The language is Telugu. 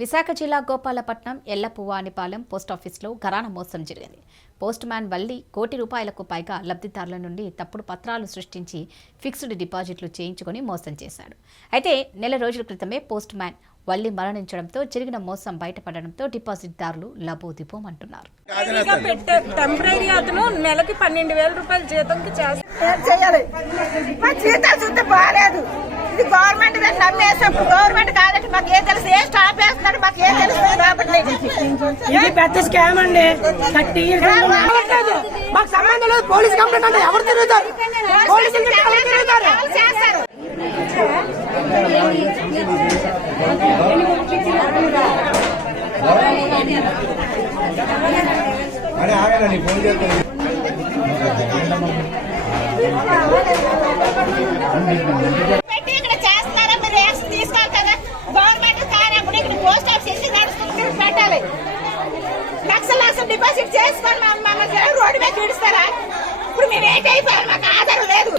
విశాఖ జిల్లా గోపాలపట్నం ఎల్లపువానిపాలెం పోస్టాఫీసులో ఘరానా మోసం జరిగింది. పోస్ట్ మ్యాన్ వల్లి ₹1,00,00,000కు పైగా లబ్ధిదారుల నుండి తప్పుడు పత్రాలు సృష్టించి ఫిక్స్డ్ డిపాజిట్లు చేయించుకుని మోసం చేశాడు. అయితే నెల రోజుల క్రితమే పోస్ట్ మ్యాన్ వల్లి మరణించడంతో జరిగిన మోసం బయటపడడంతో డిపాజిట్దారులు లబోదిబోమంటున్నారు. టెంపరీ అతను నెలకి ₹12,000 జీతంకి ఇది గవర్నమెంట్ నమ్మేసినప్పుడు గవర్నమెంట్ కాదంటే మాకు ఏం తెలుసు, ఏ స్టాప్ వేస్తున్నాడు మాకు ఏం తెలుసు. ఇది పెద్ద స్కామ్ అండి. 30 years మాకు సంబంధం లేదు. పోలీస్ కంప్లైంట్ అంటే ఎవరు తిరుగుతారు? పోలీసులు తిరుగుతారు. పెట్టి ఇక్కడ చేస్తున్నారా, మీరు యాక్షన్ తీసుకోవాలి కదా. గవర్నమెంట్ కానప్పుడు ఇక్కడ పోస్ట్ ఆఫీస్ నడుస్తుంది పెట్టాలి. లక్షలు డిపాజిట్ చేసుకొని మన రోడ్డు మీద చూపిస్తారా? ఇప్పుడు మేము ఏంటి అయిపోయారు, మాకు ఆధారం లేదు.